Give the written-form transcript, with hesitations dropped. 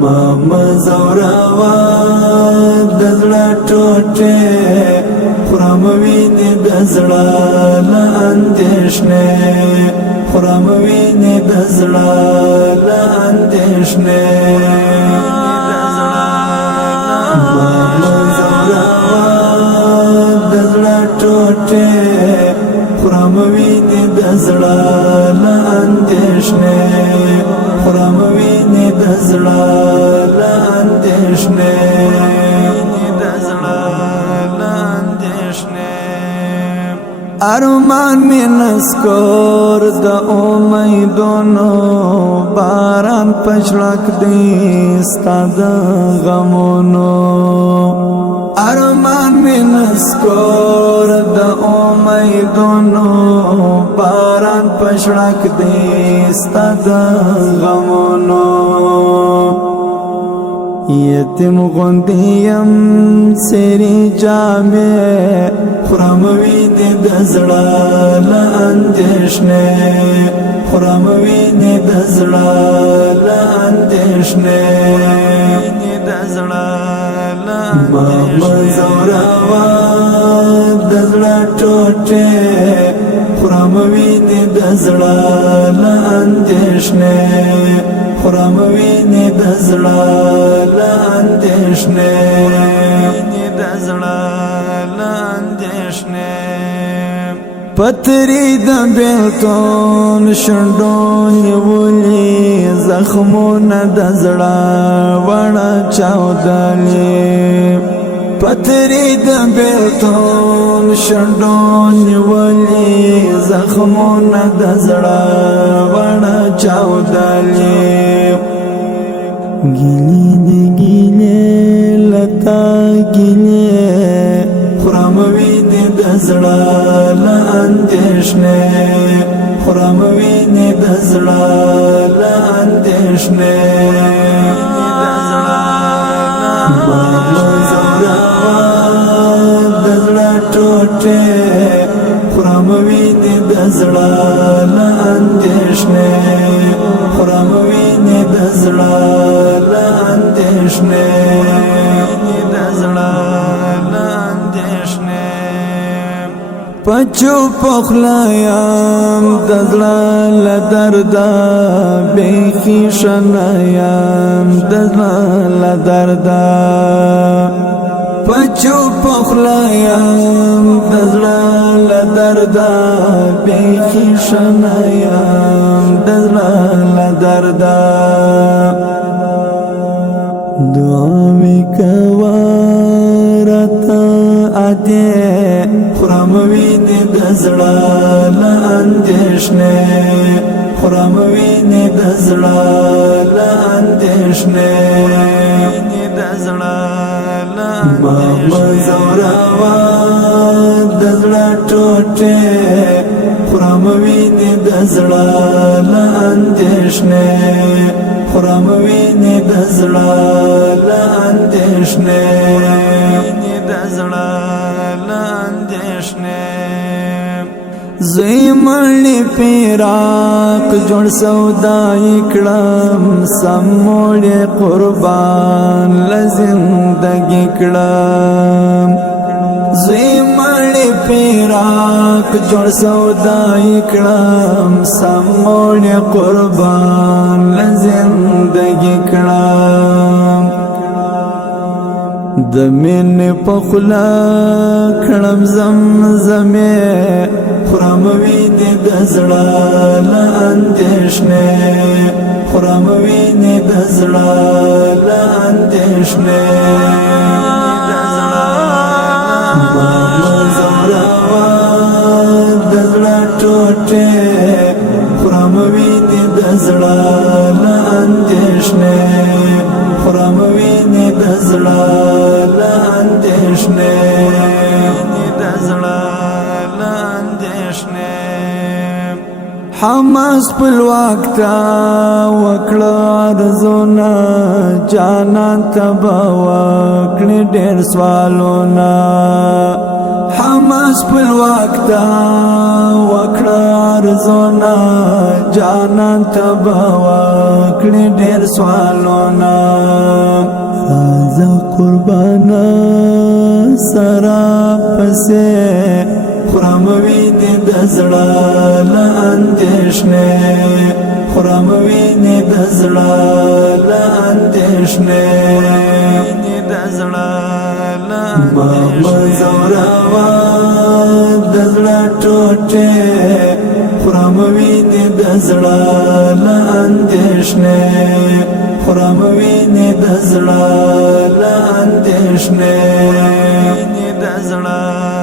ماما زوراوا دزړه ټوټه خرام ویني دزړه لا اندېشنه خرام ویني دزړه لا اندېشنه ماما زوراوا دزړه ټوټه خرام ویني دزړه لا اندېشنه خرام ویني دزړه لا اندېشنه ارمان می نسکور د امیدونو باران پچړک دی ستاد غمونو ارمان می نسکور د امیدونو باران پچړک دی ستاد غمونو یتیم غوندیم سری جامع خرام ویني دزړه لا اندېشنه خرام ویني دزړه لا اندېشنه ماما زوراوا دزړه ټوټه خرام ویني دزړه لا اندېشنه خرام ویني دزړه لا اندېشنه پتری د بیلتون شندون نیولی زخمونه د زړه وړه چاودلې پتری د بیلتون شندون نیولی زخمونه د زړه وړه چاودلې ګیلې دی ګیلې لتا ګیلې خرام ویني دزړه لا اندېشنه خرام ویني دزړه لا اندېشنه ماما زوراوا دزړه ټوټه خرام ویني دزړه لا اندېشنه خرام ویني دزړه لا اندېشنه پچو پخلایم دزړه لدردا بیخی شنایم دزړه لدردا پچو پخلایم دزړه لدردا بیخی شنایم دزړه لدردا دعا وکوا رتا اده خرام ویني دزړه لا اندېشنه خرام ویني دزړه لا اندېشنه ماما زوراوا دزړه ټوټه خرام ویني دزړه لا اندېشنه خرام ویني دزړه لا اندېشنه زوی مړی پیراک جوړ سودای کړم سموړ قربان لزندگی کړم زوی مړی پیراک جوړ سودای کړم سموړ قربان لزندگی کړم د من پخلا کړم زمزمه خرام ویني دزړه لا اندېشنه خرام ویني دزړه لا اندېشنه ماما زوراوا دزړه ټوټه خرام ویني دزړه لا اندېشنه خرام ویني دزړه لا اندېشنه حماس پلواک تا وکړه ارزونه جانان تبا وکړي ډېر سوالونه حماس پلواک تا وکړه ارزونه جانان تبا وکړي ډېر سوالونه راځه قربانا سرا پسې خورم وینې د زړه له اندېښنې خورم وینې د زړه له اندېښنې مزوراوا د زړه ټوټې خورم وینې د زړه له اندېښنې خورم وینې د زړه له اندېښنې د زړه